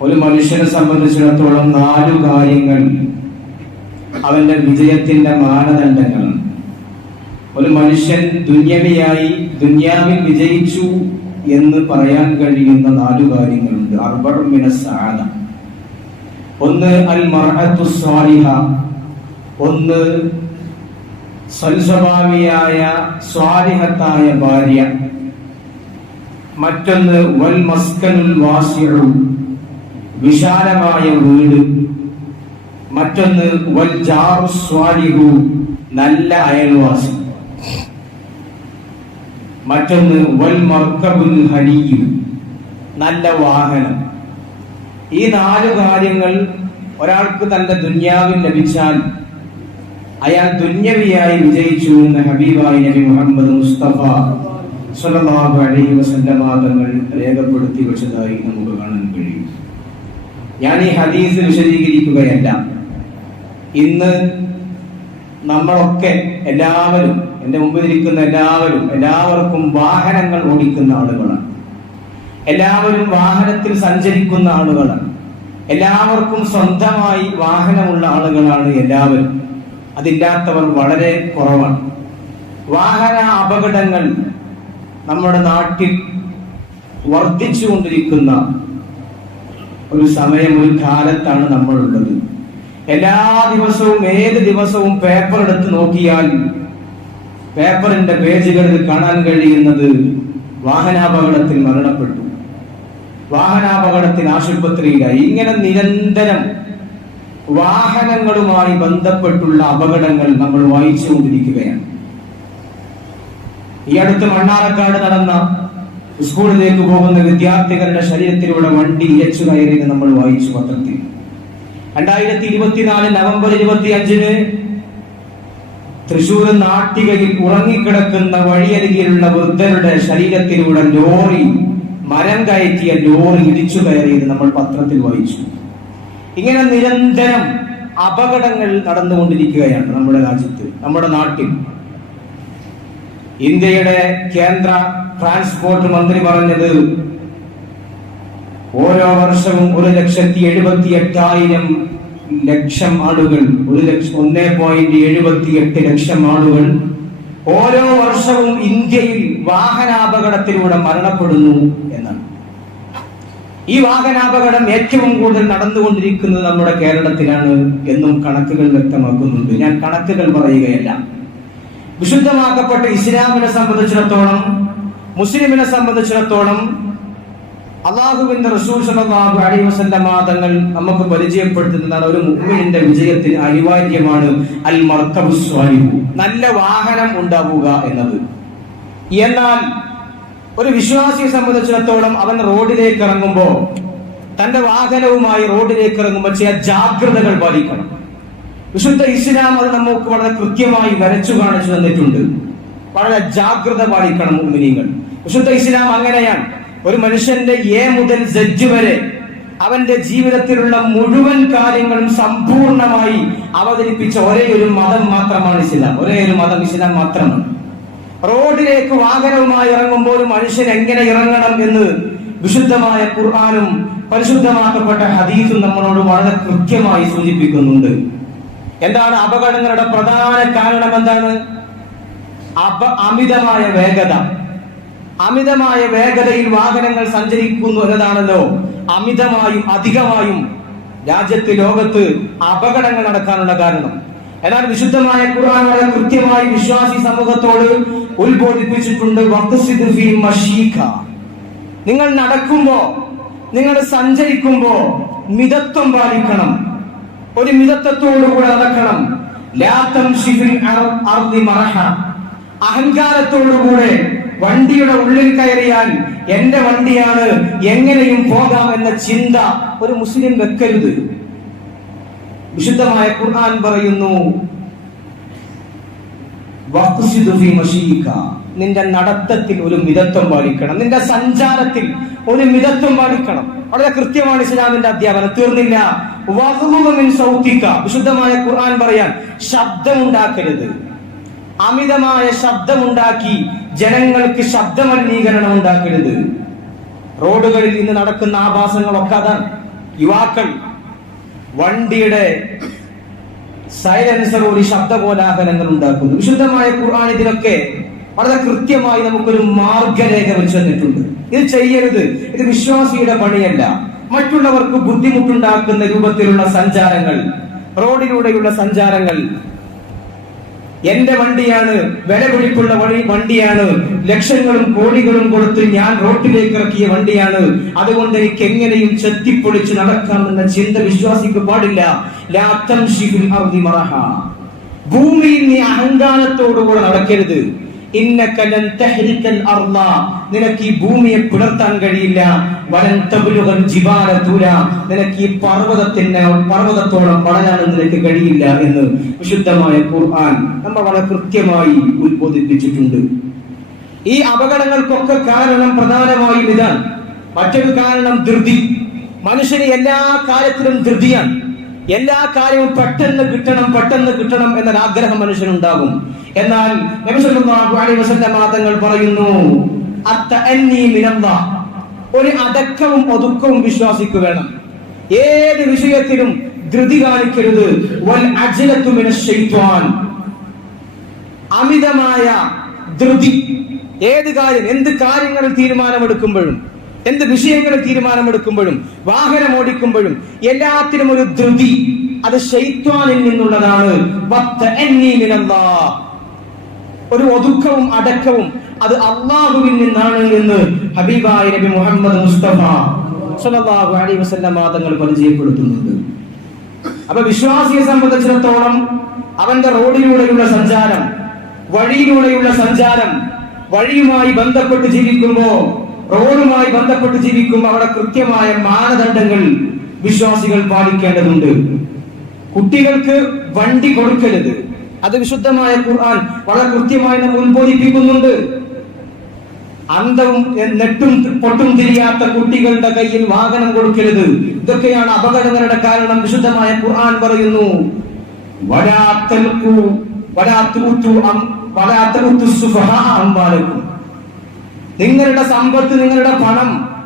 ഒരു മനുഷ്യനെ സംബന്ധിച്ചിടത്തോളം നാലു കാര്യങ്ങൾ അവന്റെ വിജയത്തിന്റെ മാനദണ്ഡങ്ങളാണ് ഒരു മനുഷ്യൻ ദുന്യവിയായി ദുന്യാവിൽ വിജയിച്ചു എന്ന് പറയാൻ കഴിയുന്ന നാലു കാര്യങ്ങളുണ്ട്. അർബറും മിനസ് സആദ ഒന്ന് അൽ മർഹത്തു സ്വാലിഹ. ഒന്ന് സൽസ്വഭാവിയായ സ്വാരിഹത്തായ ഭാര്യ. മറ്റൊന്ന് വൽ മസ്കനുൽ വാസിഉ വിശാലമായ വീട്. മറ്റൊന്ന് വൽ ജാറു സ്വാലിഹു നല്ല അയൽവാസി. മറ്റൊന്ന് വൽ മർക്കബുൽ ഹനിയു നല്ല വാഹനം. ഈ നാല് കാര്യങ്ങൾ ഒരാൾക്ക് തന്റെ ദുന്യാവിൽ ലഭിച്ചാൽ അയാൾ ദുന്യവിയായി വിജയിച്ചു എന്ന് ഹബീബായി നബി മുഹമ്മദ് മുസ്തഫ സല്ലല്ലാഹു അലൈഹി വസല്ലമ തങ്ങൾ രേഖപ്പെടുത്തി വെച്ചതായി നമുക്ക് കാണാൻ കഴിയും. ഞാൻ ഈ ഹദീസ് വിശദീകരിക്കുകയല്ല. ഇന്ന് നമ്മളൊക്കെ എല്ലാവരും എന്റെ മുമ്പിൽ ഇരിക്കുന്ന എല്ലാവരും എല്ലാവർക്കും വാഹനങ്ങൾ ഓടിക്കുന്ന ആളുകളാണ്. എല്ലാവരും വാഹനത്തിൽ സഞ്ചരിക്കുന്ന ആളുകളാണ്. എല്ലാവർക്കും സ്വന്തമായി വാഹനമുള്ള ആളുകളാണ് എല്ലാവരും. അതില്ലാത്തവർ വളരെ കുറവാണ്. വാഹന അപകടങ്ങൾ നമ്മുടെ നാട്ടിൽ വർദ്ധിച്ചുകൊണ്ടിരിക്കുന്ന ഒരു സമയം ഒരു കാലത്താണ് നമ്മളുള്ളത്. എല്ലാ ദിവസവും ഏത് ദിവസവും പേപ്പർ എടുത്ത് നോക്കിയാൽ പേപ്പറിന്റെ പേജുകളിൽ കാണാൻ കഴിയുന്നത് വാഹനാപകടത്തിൽ മരണപ്പെട്ടു. വാഹനാപകടത്തിൽ ആശുപത്രിയിലായി. ഇങ്ങനെ നിരന്തരം വാഹനങ്ങളുമായി ബന്ധപ്പെട്ടുള്ള അപകടങ്ങൾ നമ്മൾ വായിച്ചുകൊണ്ടിരിക്കുകയാണ്. ഈ അടുത്ത് മണ്ണാറക്കാട് നടന്ന സ്കൂളിലേക്ക് പോകുന്ന വിദ്യാർത്ഥികളുടെ ശരീരത്തിലൂടെ വണ്ടി ഇരച്ചു കയറിയത് നമ്മൾ വായിച്ചു പത്രത്തിൽ. രണ്ടായിരത്തി ഇരുപത്തിനാല് നവംബർ ഇരുപത്തി അഞ്ചിന് തൃശൂർ നാട്ടികയിൽ ഉറങ്ങിക്കിടക്കുന്ന വഴിയരികിലുള്ള വൃദ്ധരുടെ ശരീരത്തിലൂടെ ലോറി മരം കയറ്റിയ ലോറി ഇടിച്ചു കയറിയത് നമ്മൾ പത്രത്തിൽ വായിച്ചു. ഇങ്ങനെ നിരന്തരം അപകടങ്ങൾ നടന്നുകൊണ്ടിരിക്കുകയാണ് നമ്മുടെ രാജ്യത്ത് നമ്മുടെ നാട്ടിൽ. ഇന്ത്യയുടെ കേന്ദ്ര ട്രാൻസ്പോർട്ട് മന്ത്രി പറഞ്ഞത് ഓരോ വർഷവും ഒരു ലക്ഷത്തി എഴുപത്തി എട്ടായിരം ലക്ഷം ആളുകൾ ഒരു ലക്ഷം ഒന്നേ പോയിന്റ് എഴുപത്തി എട്ട് ലക്ഷം ആളുകൾ ഓരോ വർഷവും ഇന്ത്യയിൽ വാഹനാപകടത്തിലൂടെ മരണപ്പെടുന്നു എന്നാണ്. ഈ വാഹനാപകടം ഏറ്റവും കൂടുതൽ നടന്നുകൊണ്ടിരിക്കുന്നത് നമ്മുടെ കേരളത്തിലാണ് എന്നും കണക്കുകൾ വ്യക്തമാക്കുന്നുണ്ട്. ഞാൻ കണക്കുകൾ പറയുകയല്ല. വിശുദ്ധമാക്കപ്പെട്ട ഇസ്ലാമിനെ സംബന്ധിച്ചിടത്തോളം മുസ്ലിമിനെ സംബന്ധിച്ചിടത്തോളം അള്ളാഹുവിന്റെ റസൂൽ സല്ലല്ലാഹു അലൈഹി വസല്ലമ തങ്ങൾ നമുക്ക് പരിചയപ്പെടുത്തുന്നതാണ്. ഒരു മുഅ്മിനിന്റെ വിജയത്തിന് അനിവാര്യമാണ് അൽ മർക്കബു നല്ല വാഹനം ഉണ്ടാവുക എന്നത്. എന്നാൽ ഒരു വിശ്വാസിയെ സംബന്ധിച്ചിടത്തോളം അവൻ റോഡിലേക്ക് ഇറങ്ങുമ്പോൾ തന്റെ വാഹനവുമായി റോഡിലേക്ക് ഇറങ്ങുമ്പോൾ ചില ജാഗ്രതകൾ പാലിക്കണം. വിശുദ്ധ ഇസ്ലാം അത് നമുക്ക് വളരെ കൃത്യമായി വരച്ചു കാണിച്ചു തന്നിട്ടുണ്ട്. വളരെ ജാഗ്രത പാലിക്കണം മുഅ്മിനീങ്ങൾ. വിശുദ്ധ ഇസ്ലാം അങ്ങനെയാണ്. ഒരു മനുഷ്യന്റെ എ മുതൽ ജഡ്ജ് വരെ അവന്റെ ജീവിതത്തിലുള്ള മുഴുവൻ കാര്യങ്ങളും സമ്പൂർണമായി അവതരിപ്പിച്ച ഒരേ ഒരു മതം മാത്രമാണ് ഇസ്ലാം. ഒരേ ഒരു മതം ഇസ്ലാം മാത്രമാണ്. റോഡിലേക്ക് വാഹനവുമായി ഇറങ്ങുമ്പോൾ മനുഷ്യൻ എങ്ങനെ ഇറങ്ങണം എന്ന് വിശുദ്ധമായ ഖുർആാനും പരിശുദ്ധമാക്കപ്പെട്ട ഹദീസും നമ്മളോട് വളരെ കൃത്യമായി സൂചിപ്പിക്കുന്നുണ്ട്. എന്താണ് അപകടങ്ങളുടെ പ്രധാന കാരണം എന്താണ്? അമിതമായ വേഗത. അമിതമായ വേഗതയിൽ വാഹനങ്ങൾ സഞ്ചരിക്കുന്നു എന്നതാണല്ലോ അമിതമായും അധികമായും രാജ്യത്ത് ലോകത്ത് അപകടങ്ങൾ നടക്കാനുള്ള കാരണം. എന്നാൽ വിശുദ്ധമായ ഖുർആൻ വളരെ കൃത്യമായി വിശ്വാസി സമൂഹത്തോട് ഉത്ബോധിപ്പിച്ചിട്ടുണ്ട്. നിങ്ങൾ നടക്കുമ്പോ നിങ്ങൾ സഞ്ചരിക്കുമ്പോ മിതത്വം പാലിക്കണം ഒരു മിതത്വത്തോടുകൂടെ നടക്കണം. അഹങ്കാരത്തോടുകൂടെ വണ്ടിയുടെ ഉള്ളിൽ കയറിയാൽ എന്റെ വണ്ടിയാണ് എങ്ങനെയും പോകാം എന്ന ചിന്ത ഒരു മുസ്ലിം വെക്കരുത് വിശുദ്ധമായ ഖുർആൻ പറയുന്നു. നിന്റെ നടത്തത്തിൽ ഒരു മിതത്വം പാലിക്കണം. നിന്റെ സഞ്ചാരത്തിൽ ഒരു മിതത്വം പാലിക്കണം. വളരെ കൃത്യമാണ് ഇസ്ലാമിന്റെ അധ്യാപനം. തീർന്നില്ല. സൗതിക. വിശുദ്ധമായ ഖുർആൻ പറയാൻ ശബ്ദമുണ്ടാക്കരുത്. അമിതമായ ശബ്ദമുണ്ടാക്കി ജനങ്ങൾക്ക് ശബ്ദമലിനീകരണം ഉണ്ടാക്കരുത്. റോഡുകളിൽ ഇന്ന് നടക്കുന്ന ആഭാസങ്ങളൊക്കെ അതാണ്. യുവാക്കൾ വണ്ടിയുടെ സൈലൻസർ ഒരു ശബ്ദകോലാഹലങ്ങൾ ഉണ്ടാക്കുന്നു. വിശുദ്ധമായ ഖുർആൻ ഇതിനൊക്കെ വളരെ കൃത്യമായി നമുക്കൊരു മാർഗരേഖ വെച്ച് തന്നിട്ടുണ്ട്. ഇത് ചെയ്യരുത്. ഇത് വിശ്വാസിയുടെ പണിയല്ല. മറ്റുള്ളവർക്ക് ബുദ്ധിമുട്ടുണ്ടാക്കുന്ന രൂപത്തിലുള്ള സഞ്ചാരങ്ങൾ റോഡിലൂടെയുള്ള സഞ്ചാരങ്ങൾ എന്റെ വണ്ടിയാണ് വില പിടിപ്പുള്ള വഴി വണ്ടിയാണ് ലക്ഷങ്ങളും കോടികളും കൊടുത്ത് ഞാൻ റോട്ടിലേക്ക് ഇറക്കിയ വണ്ടിയാണ്. അതുകൊണ്ട് എനിക്ക് എങ്ങനെയും ചെത്തിപ്പൊളിച്ച് നടക്കാമെന്ന ചിന്ത വിശ്വാസിക്ക് പാടില്ല. ഭൂമിയിൽ നീ അഹങ്കാരത്തോടുകൂടെ നടക്കരുത്. നിനക്ക് ഈ ഭൂമിയെ പിളർത്താൻ കഴിയില്ല. നിനക്ക് ഈ പർവതത്തിന് പർവതത്തോളം വളരാനും നിനക്ക് കഴിയില്ല എന്ന് വിശുദ്ധമായ ഖുർആൻ നമ്മ വളരെ കൃത്യമായി ഉത്ബോധിപ്പിച്ചിട്ടുണ്ട്. ഈ അപകടങ്ങൾക്കൊക്കെ കാരണം പ്രധാനമായും ഇതാണ്. മറ്റൊരു കാരണം ധൃതി. മനുഷ്യന് എല്ലാ കാര്യത്തിലും ധൃതിയാണ്. എല്ലാ കാര്യവും പെട്ടെന്ന് കിട്ടണം പെട്ടെന്ന് കിട്ടണം എന്നൊരാഗ്രഹം മനുഷ്യനുണ്ടാകും. എന്നാൽ തങ്ങൾ പറയുന്നു ഒരു അടക്കവും ഒതുക്കവും വിശ്വാസിക്ക് വേണം. ഏത് വിഷയത്തിലും ധൃതി കാണിക്കരുത്. അമിതമായ ധൃതി. ഏത് കാര്യം എന്ത് കാര്യങ്ങൾ തീരുമാനമെടുക്കുമ്പോഴും എന്ത് വിഷയങ്ങൾ തീരുമാനമെടുക്കുമ്പോഴും വാഹനം ഓടിക്കുമ്പോഴും എല്ലാത്തിനും ഒരു ധൃതി. അത് ശൈത്വാനിൽ നിന്നുള്ളതാണ്. ഒരു ഒതുക്കവും അടക്കവും അത് അള്ളാഹുവിൽ നിന്നാണ് എന്ന് ഹബീബായ നബി മുഹമ്മദ് മുസ്തഫ സല്ലല്ലാഹു അലൈഹി വസല്ലം പരിചയപ്പെടുത്തുന്നുണ്ട്. അപ്പൊ വിശ്വാസിയെ സംബന്ധിച്ചിടത്തോളം അവന്റെ റോഡിലൂടെയുള്ള സഞ്ചാരം വഴിയിലൂടെയുള്ള സഞ്ചാരം വഴിയുമായി ബന്ധപ്പെട്ട് ജീവിക്കുമ്പോ റോഡുമായി ബന്ധപ്പെട്ട് ജീവിക്കുമ്പോൾ അവിടെ കൃത്യമായ മാനദണ്ഡങ്ങൾ വിശ്വാസികൾ പാലിക്കേണ്ടതുണ്ട്. കുട്ടികൾക്ക് വണ്ടി കൊടുക്കരുത്. അത് വിശുദ്ധമായ ഖുർആൻ വളരെ കൃത്യമായി നമ്മൾ ഉത്ബോധിപ്പിക്കുന്നുണ്ട്. അന്തവും നെട്ടും പൊട്ടും തിരിയാത്ത കുട്ടികളുടെ കയ്യിൽ വാഹനം കൊടുക്കരുത്. ഇതൊക്കെയാണ് അപകടങ്ങളുടെ കാരണം വിശുദ്ധമായ ഖുർആൻ പറയുന്നു. വരാത്തൂത്തു വലാ അമ്പാലക്കും അം- വലാ തൂതു സുഫഹാ അംവാലക്കും. നിങ്ങളുടെ സമ്പത്ത് നിങ്ങളുടെ പണം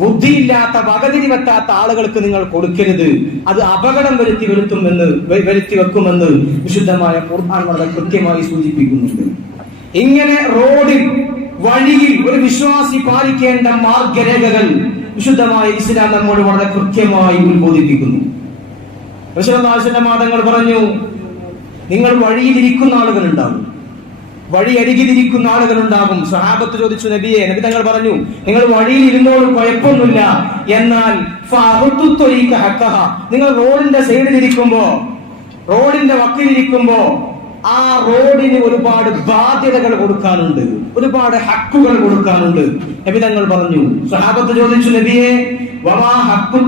ബുദ്ധിയില്ലാത്ത വകതിരി വെട്ടാത്ത ആളുകൾക്ക് നിങ്ങൾ കൊടുക്കരുത്. അത് അപകടം വരുത്തി വരുത്തുമെന്ന് വരുത്തി വെക്കുമെന്ന് വിശുദ്ധമായ ഖുർആൻ വളരെ കൃത്യമായി സൂചിപ്പിക്കുന്നുണ്ട്. ഇങ്ങനെ റോഡിൽ വഴിയിൽ ഒരു വിശ്വാസി പാലിക്കേണ്ട മാർഗരേഖകൾ വിശുദ്ധമായ ഇസ്ലാം നമ്മോട് വളരെ കൃത്യമായി ഉത്ബോധിപ്പിക്കുന്നു. വിശുദ്ധ മാതങ്ങൾ പറഞ്ഞു നിങ്ങൾ വഴിയിലിരിക്കുന്ന ആളുകൾ ഉണ്ടാവും വഴി ആളുകളുണ്ടാകും. സഹാബത്ത് ചോദിച്ചു നബിയെ നബി തങ്ങൾ പറഞ്ഞു നിങ്ങൾ വഴിയിൽ ഇരുന്നോളും കുഴപ്പമൊന്നുമില്ല. എന്നാൽ നിങ്ങൾ റോഡിന്റെ സൈഡിൽ ഇരിക്കുമ്പോ റോഡിന്റെ വക്കിലിരിക്കുമ്പോ ആ റോഡിന് ഒരുപാട് ബാധ്യതകൾ കൊടുക്കാനുണ്ട്. ഒരുപാട് ഹക്കുകൾ കൊടുക്കാനുണ്ട്. നബി തങ്ങൾ പറഞ്ഞു സഹാബത്ത് ചോദിച്ചു നബിയെ വമാ ഹക്കു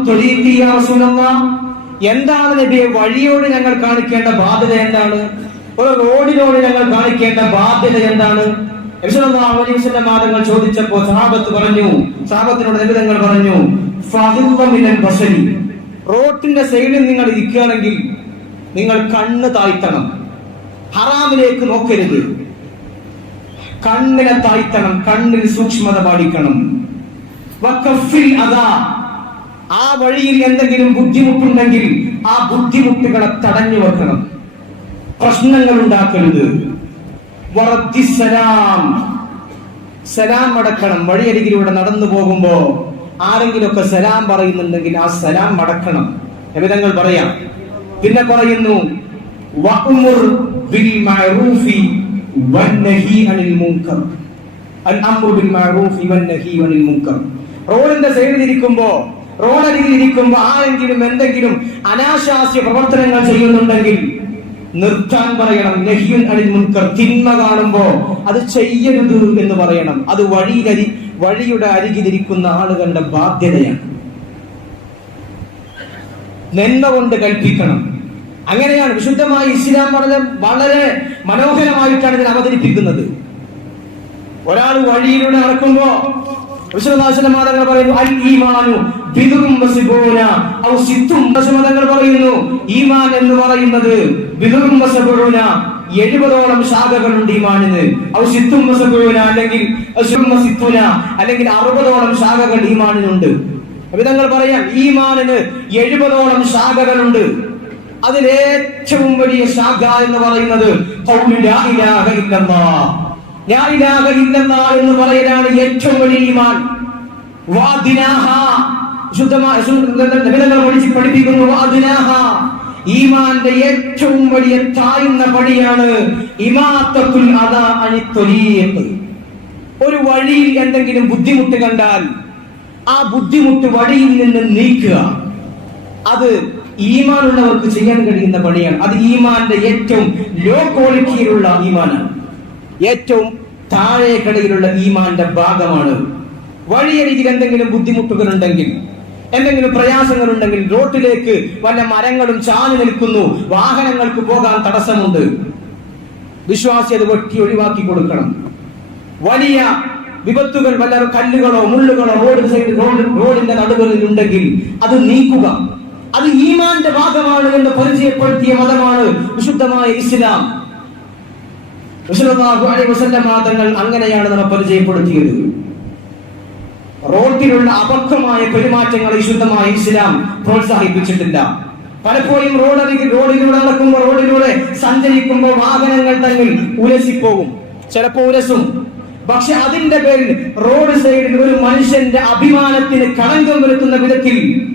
എന്താണ് നബിയെ വഴിയോട് ഞങ്ങൾ കാണിക്കേണ്ട ബാധ്യത എന്താണ്? ഒരു റോഡിനോട് ഞങ്ങൾ കാണിക്കേണ്ട ബാധ്യത എന്താണ്? മാതങ്ങൾ ചോദിച്ചപ്പോ സഹാബത്ത് പറഞ്ഞു സഹാബത്തിനോട് നിബിധങ്ങൾ പറഞ്ഞു റോട്ടിന്റെ സൈഡിൽ നിങ്ങൾ ഇരിക്കുകയാണെങ്കിൽ നിങ്ങൾ കണ്ണ് താഴ്ത്തണം. ഹറാമിലേക്ക് നോക്കരുത്. കണ്ണിനെ താഴ്ത്തണം കണ്ണിൽ സൂക്ഷ്മത വക്കഫിൽ അതാ ആ വഴിയിൽ എന്തെങ്കിലും ബുദ്ധിമുട്ടുണ്ടെങ്കിൽ ആ ബുദ്ധിമുട്ടുകളെ തടഞ്ഞു വെക്കണം. പ്രശ്നങ്ങൾ ഉണ്ടാക്കരുത് സലാം. സലാം മടക്കണം വഴിയരികിലൂടെ നടന്നു പോകുമ്പോ ആരെങ്കിലുമൊക്കെ സലാം പറയുന്നുണ്ടെങ്കിൽ ആ സലാം മടക്കണം എവിധങ്ങൾ പറയാം. പിന്നെ പറയുന്നു റോഡിന്റെ സൈഡിൽ ഇരിക്കുമ്പോ റോഡരികിൽ ഇരിക്കുമ്പോ ആരെങ്കിലും എന്തെങ്കിലും അനാശാസ്യ പ്രവർത്തനങ്ങൾ ചെയ്യുന്നുണ്ടെങ്കിൽ നിർത്താൻ പറയണം. നഹിയുൻ അനിൽ മുൻകർ തിന്മ കാണുമ്പോ അത് ചെയ്യരുത് എന്ന് പറയണം. അത് വഴിയിലരി വഴിയുടെ അരികിലിരിക്കുന്ന ആളുകളുടെ ബാധ്യതയാണ്. നന്മ കൊണ്ട് കൽപ്പിക്കണം. അങ്ങനെയാണ് വിശുദ്ധമായി ഇസ്ലാം പറഞ്ഞ വളരെ മനോഹരമായിട്ടാണ് ഇതിനെ അവതരിപ്പിക്കുന്നത്. ഒരാൾ വഴിയിലൂടെ നടക്കുമ്പോ വിശ്വനാശനമാതങ്ങൾ പറയുന്നു അൽ ഈമാനു ഔ സിത്തും പറയുന്നു. ഈമാൻ എന്ന് പറയുന്നത് എഴുപതോളം ശാഖകളുണ്ട് ഈമാനിന്. അവ സിത്തും വസബൂന അല്ലെങ്കിൽ ഔ സിത്തും വസിത്തുന അല്ലെങ്കിൽ അറുപതോളം ശാഖകൾ ഈമാനിനുണ്ട്. വിധങ്ങൾ പറയാം ഈമാനിന് എഴുപതോളം അതിൽ ഏറ്റവും വലിയ ശാഖ എന്ന് പറയുന്നത് എന്ന് പറയലാണ് ഏറ്റവും വലിയ ഈമാൻ. വാദിനാഹ. ശുദ്ധമായ പഠിച്ച് പഠിപ്പിക്കുന്നു വാദിനാഹ. ഈമാന്റെ ഏറ്റവും വലിയ താഴ്ന്ന പടിയാണ് ഇമാത്തത്തുൽ അദാ അനി ത്വരീഖ്. ഒരു വഴിയിൽ എന്തെങ്കിലും ബുദ്ധിമുട്ട് കണ്ടാൽ ആ ബുദ്ധിമുട്ട് വഴിയിൽ നിന്ന് നീക്കുക. അത് ഈമാനുള്ളവർക്ക് ചെയ്യാൻ കഴിയുന്ന പണിയാണ്. അത് ഈമാന്റെ ഏറ്റവും ലോ ക്വാളിറ്റിയിലുള്ള ഈമാനാണ്. ഏറ്റവും താഴേക്കടയിലുള്ള ഈമാന്റെ ഭാഗമാണ്. വഴിയരികിൽ എന്തെങ്കിലും ബുദ്ധിമുട്ടുകൾ ഉണ്ടെങ്കിൽ എന്തെങ്കിലും പ്രയാസങ്ങൾ ഉണ്ടെങ്കിൽ റോട്ടിലേക്ക് വല്ല മരങ്ങളും ചാഞ്ഞു നിൽക്കുന്നു. വാഹനങ്ങൾക്ക് പോകാൻ തടസ്സമുണ്ട്. വിശ്വാസി അത് വെട്ടി ഒഴിവാക്കി കൊടുക്കണം. വലിയ വിപത്തുകൾ വല്ല കല്ലുകളോ മുള്ളുകളോ റോഡ് സൈഡ് റോഡ് റോഡിന്റെ നടുകളിൽ ഉണ്ടെങ്കിൽ അത് നീക്കുക. അത് ഈമാന്റെ ഭാഗമാണ് എന്ന് പരിചയപ്പെടുത്തിയ മതമാണ് വിശുദ്ധമായ ഇസ്ലാം. വസല്ലം തങ്ങൾ അങ്ങനെയാണ് നമ്മൾ പരിചയപ്പെടുത്തിയത്. റോഡിലുള്ള അബദ്ധമായ പെരുമാറ്റങ്ങൾ വിശുദ്ധമായ ഇസ്ലാം പ്രോത്സാഹിപ്പിച്ചിട്ടില്ല. പലപ്പോഴും റോഡരികിൽ റോഡിലൂടെ നടക്കുമ്പോൾ റോഡിലൂടെ സഞ്ചരിക്കുമ്പോൾ വാഹനങ്ങൾ തമ്മിൽ ഉലസിപ്പോകും. ചിലപ്പോൾ ഉലസും. പക്ഷെ അതിന്റെ പേരിൽ റോഡ് സൈഡിൽ ഒരു മനുഷ്യന്റെ അഭിമാനത്തിന് കളങ്കം വരുത്തുന്ന വിധത്തിൽ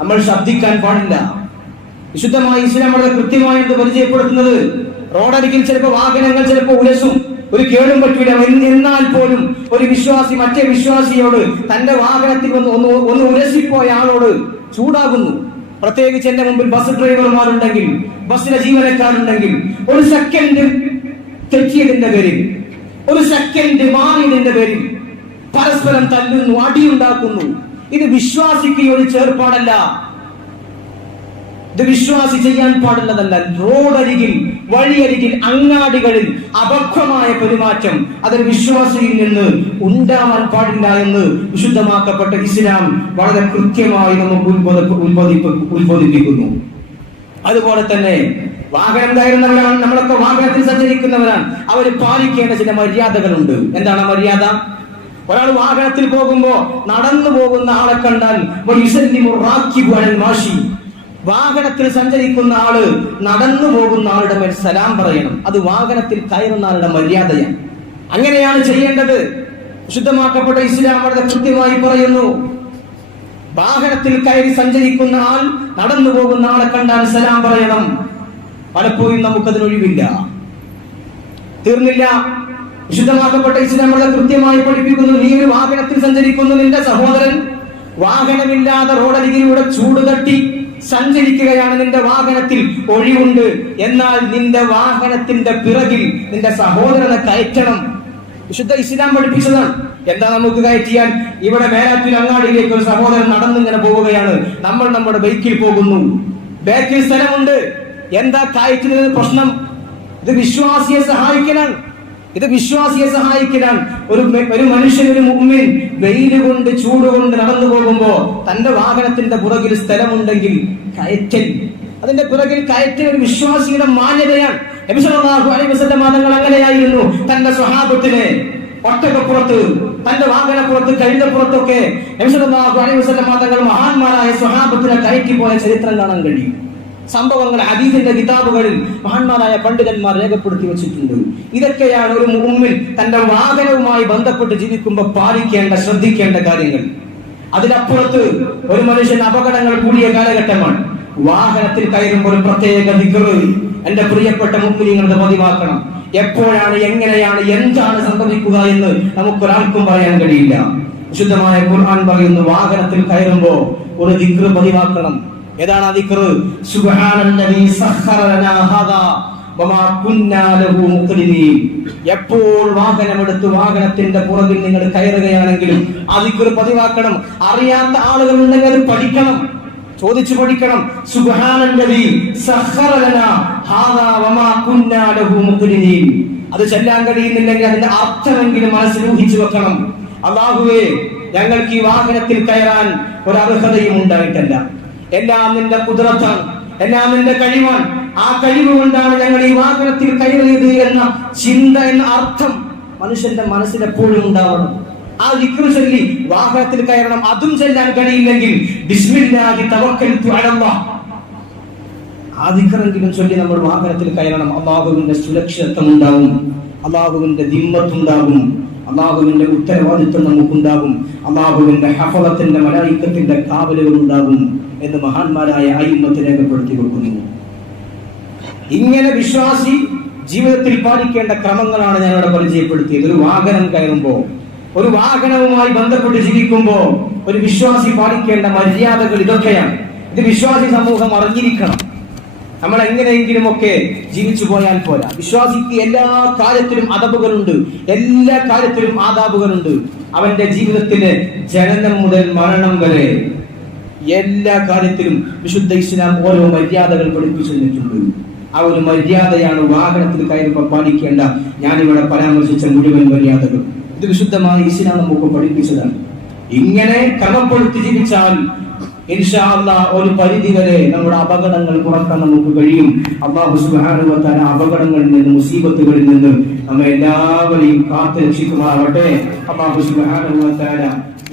നമ്മൾ ശബ്ദിക്കാൻ പാടില്ല. വിശുദ്ധമായി ഇസ്ലാം വളരെ കൃത്യമായി പരിചയപ്പെടുത്തുന്നത്? റോഡരികിൽ ചിലപ്പോൾ വാഹനങ്ങൾ ചിലപ്പോൾ ഉലസും. ഒരു കേടും പറ്റൂല. എന്ന് എന്നാൽ പോലും ഒരു വിശ്വാസി മറ്റേ വിശ്വാസിയോട് തന്റെ വാഹനത്തിൽ ഒന്ന് ഒന്ന് ഒന്ന് ഉലസിപ്പോയ ആളോട് ചൂടാകുന്നു. പ്രത്യേകിച്ച് എന്റെ മുമ്പിൽ ബസ് ഡ്രൈവർമാരുണ്ടെങ്കിൽ ബസ്സിലെ ജീവനക്കാരുണ്ടെങ്കിൽ ഒരു സെക്കൻഡ് തെറ്റിയതിന്റെ പേരിൽ ഒരു സെക്കൻഡ് മാറിയതിന്റെ പേരിൽ പരസ്പരം തല്ലുന്നു അടിയുണ്ടാക്കുന്നു. ഇത് വിശ്വാസിക്ക് ഒരു ചേർപ്പാടല്ല. ഇത് വിശ്വാസി ചെയ്യാൻ പാടുള്ളതല്ല. റോഡരികിൽ വഴിയരികിൽ അങ്ങാടികളിൽ അപക്വമായ പെരുമാറ്റം അതൊരു വിശ്വാസിയിൽ നിന്ന് ഉണ്ടാവാൻ പാടില്ല എന്ന് വിശുദ്ധമാക്കപ്പെട്ട ഇസ്ലാം വളരെ കൃത്യമായി നമുക്ക് ഉത്ബോധ ഉത്ബോധിപ്പ് ഉത്ബോധിപ്പിക്കുന്നു. അതുപോലെ തന്നെ വാഹനം കയറുന്നവരാണ് നമ്മളൊക്കെ വാഹനത്തിൽ സഞ്ചരിക്കുന്നവരാണ്. അവർ പാലിക്കേണ്ട ചില മര്യാദകളുണ്ട്. എന്താണ് മര്യാദ? ഒരാൾ വാഹനത്തിൽ പോകുമ്പോ നടന്നു പോകുന്ന ആളെ കണ്ടാൽ മാഷി. വാഹനത്തിൽ സഞ്ചരിക്കുന്ന ആൾ നടന്നു പോകുന്ന ആളുടെ മേൽ സലാം പറയണം. അത് വാഹനത്തിൽ കയറുന്ന ആളുടെ മര്യാദയാണ്. അങ്ങനെയാണ് ചെയ്യേണ്ടത്. ശുദ്ധമാക്കപ്പെട്ട ഇസ്ലാം വളരെ കൃത്യമായി പറയുന്നു. വാഹനത്തിൽ കയറി സഞ്ചരിക്കുന്ന ആൾ നടന്നു പോകുന്ന ആളെ കണ്ടാൽ സലാം പറയണം. പലപ്പോഴും നമുക്കതിനൊഴിവില്ല തീർന്നില്ല. വിശുദ്ധമാക്കപ്പെട്ട ഇസ്ലാം വളരെ കൃത്യമായി പഠിപ്പിക്കുന്നു. നീ ഒരു വാഹനത്തിൽ സഞ്ചരിക്കുന്നു നിന്റെ സഹോദരൻ. വാഹനമില്ലാതെ റോഡരികിലൂടെ ചൂട് തട്ടി സഞ്ചരിക്കുകയാണ് നിന്റെ വാഹനത്തിൽ ഒഴിവുണ്ട്. എന്നാൽ നിന്റെ വാഹനത്തിന്റെ പിറകിൽ നിന്റെ സഹോദരനെ കയറ്റണം. വിശുദ്ധ ഇസ്ലാം പഠിപ്പിച്ചതാണ്. എന്താ നമുക്ക് കയറ്റിയാൽ? ഇവിടെ മേലാറ്റൂർ അങ്ങാടിയിലേക്ക് ഒരു സഹോദരൻ നടന്നിങ്ങനെ പോവുകയാണ്. നമ്മൾ നമ്മുടെ ബൈക്കിൽ പോകുന്നു. ബാക്കിൽ സ്ഥലമുണ്ട്. എന്താ കയറ്റുന്നത് പ്രശ്നം? ഇത് വിശ്വാസിയെ സഹായിക്കലാണ്. ഇത് വിശ്വാസിയെ സഹായിക്കലാണ് ഒരു ഒരു മനുഷ്യൻ ഒരു മുമ്മിൻ വെയിൽ കൊണ്ട് ചൂട് കൊണ്ട് നടന്നു പോകുമ്പോ തന്റെ വാഹനത്തിന്റെ പുറകിൽ സ്ഥലമുണ്ടെങ്കിൽ കയറ്റൽ. അതിന്റെ പുറകിൽ കയറ്റൽ ഒരു വിശ്വാസിയുടെ മാന്യതയാണ്. മാതങ്ങൾ അങ്ങനെയായിരുന്നു. തന്റെ സ്വഹാബത്തിനെ ഒട്ടകപ്പുറത്ത് തന്റെ വാഹനപ്പുറത്ത് കഴുതപ്പുറത്തൊക്കെ മാതങ്ങൾ മഹാന്മാരായ സ്വഹാബത്തിനെ കയറ്റി പോയ ചരിത്രം കാണാൻ കഴിയും. സംഭവങ്ങൾ ഹദീസിന്റെ കിതാബുകളിൽ മഹാന്മാരായ പണ്ഡിതന്മാർ രേഖപ്പെടുത്തി വെച്ചിട്ടുണ്ട്. ഇതൊക്കെയാണ് ഒരു മുമ്മിൽ തന്റെ വാഹനവുമായി ബന്ധപ്പെട്ട് ജീവിക്കുമ്പോൾ പാലിക്കേണ്ട ശ്രദ്ധിക്കേണ്ട കാര്യങ്ങൾ. അതിനപ്പുറത്ത് ഒരു മനുഷ്യൻ അപകടങ്ങൾ കൂടിയ കാലഘട്ടമാണ്. വാഹനത്തിൽ കയറുമ്പോൾ ഒരു പ്രത്യേക ദിക്റ് എന്റെ പ്രിയപ്പെട്ട മുമ്പിൽ പതിവാക്കണം. എപ്പോഴാണ് എങ്ങനെയാണ് എന്താണ് സംഭവിക്കുക എന്ന് നമുക്കൊരാൾക്കും പറയാൻ കഴിയില്ല. വിശുദ്ധമായ ഖുർആൻ പറയുന്നു വാഹനത്തിൽ കയറുമ്പോൾ ഒരു ദിക്റ് പതിവാക്കണം. ഏതാണ് ദിക്റ്? സുബ്ഹാനല്ലദീ സഖറ ലനാ ഹാദാ വമാ കുന്നാ ലഹു മുഖ്രിനീൻ എപ്പോൾ വാഹനമെടുത്ത് വാഹനത്തിന്റെ പുറകിൽ നിങ്ങൾ കയറുകയാണെങ്കിലും ദിക്റ് പതിവാക്കണം. അറിയാത്ത ആളുകൾ ഉണ്ടെങ്കിൽ അത് പഠിക്കണം. ചോദിച്ചു പഠിക്കണം. സുബ്ഹാനല്ലദീ സഖറ ലനാ ഹാദാ വമാ കുന്നാ ലഹു മുഖ്രിനീൻ അത് ചെല്ലാൻ കഴിയുന്നില്ലെങ്കിൽ അതിന്റെ അർത്ഥമെങ്കിലും മനസ്സിൽ ഊഹിച്ചു വെക്കണം. അള്ളാഹുവേ ഞങ്ങൾക്ക് ഈ വാഹനത്തിൽ കയറാൻ ഒരു അർഹതയും ഉണ്ടായിട്ടല്ല. എല്ലാം നിന്റെ കുതിരത്താണ് എല്ലാം നിന്റെ കഴിവാണ് ആ കഴിവ് കൊണ്ടാണ് ഞങ്ങൾ ഈ വാഹനത്തിൽ കയറിയത് എന്ന ചിന്ത എന്ന അർത്ഥം മനുഷ്യന്റെ മനസ്സിൽ എപ്പോഴും ഉണ്ടാവണം. ആ വിക്രു ചൊല്ലി വാഹനത്തിൽ കയറണം. അതും ചെല്ലാൻ കഴിയില്ലെങ്കിൽ ബിസ്മില്ലാഹി ആ ചൊല്ലി നമ്മൾ വാഹനത്തിൽ കയറണം. അള്ളാഹുവിന്റെ സുരക്ഷിതത്വം ഉണ്ടാവും. അള്ളാഹുവിന്റെ ദിമ്മത്തുണ്ടാകും അള്ളാഹുവിന്റെ ഉത്തരവാദിത്വം നമുക്കുണ്ടാകും. അള്ളാഹുവിന്റെ ഹഫലത്തിന്റെ മലായിക്കത്തിന്റെ കാവലുകൾ ഉണ്ടാകും എന്ന് മഹാന്മാരായ അയിമത്ത് രേഖപ്പെടുത്തി കൊടുക്കുന്നു. ഇങ്ങനെ വിശ്വാസി ജീവിതത്തിൽ പാലിക്കേണ്ട ക്രമങ്ങളാണ് ഞാൻ ഇവിടെ പരിചയപ്പെടുത്തിയത്. ഒരു വാഹനം കയറുമ്പോൾ ഒരു വാഹനവുമായി ബന്ധപ്പെട്ട് ജീവിക്കുമ്പോ ഒരു വിശ്വാസി പാലിക്കേണ്ട മര്യാദകൾ ഇതൊക്കെയാണ്. ഇത് വിശ്വാസി സമൂഹം അറിഞ്ഞിരിക്കണം. നമ്മൾ എങ്ങനെയെങ്കിലും ഒക്കെ ജീവിച്ചു പോയാൽ പോരാ. വിശ്വാസിക്ക് എല്ലാ കാര്യത്തിലും അതബുകളുണ്ട് എല്ലാ കാര്യത്തിലും ആദാബുകളുണ്ട്. അവന്റെ ജീവിതത്തിന് ജനനം മുതൽ മരണം വരെ എല്ലാ കാര്യത്തിലും വിശുദ്ധ ഇസ്ലാം ഓരോ മര്യാദകൾ പഠിപ്പിച്ചു തന്നിട്ടുണ്ട്. ആ ഒരു മര്യാദയാണ് വാഹനത്തിൽ കയറുമ്പോൾ പാലിക്കേണ്ട ഞാനിവിടെ പരാമർശിച്ച മുഴുവൻ മര്യാദകൾ ഇത് വിശുദ്ധമായ ഇസ്ലാം നമുക്ക് പഠിപ്പിച്ചതാണ്. ഇങ്ങനെ ക്രമപ്പെടുത്തി ജീവിച്ചാൽ ഇൻഷാ അല്ലാഹ് ഒരു പരിധി വരെ നമ്മുടെ അപകടങ്ങൾ കുറയ്ക്കാൻ നമുക്ക് കഴിയും. അള്ളാഹു തആല അപകടങ്ങളിൽ നിന്നും മുസീബത്തുകളിൽ നിന്നും നമ്മെ എല്ലാവരെയും കാത്തു രക്ഷിക്കുമാറാവട്ടെ അള്ളാഹു തആല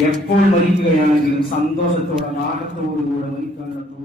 എപ്പോൾ മരിക്കുകയാണെങ്കിലും സന്തോഷത്തോടെ നാഗത്തോടുകൂടെ മരിക്കാനുള്ള തൗഫീഖ്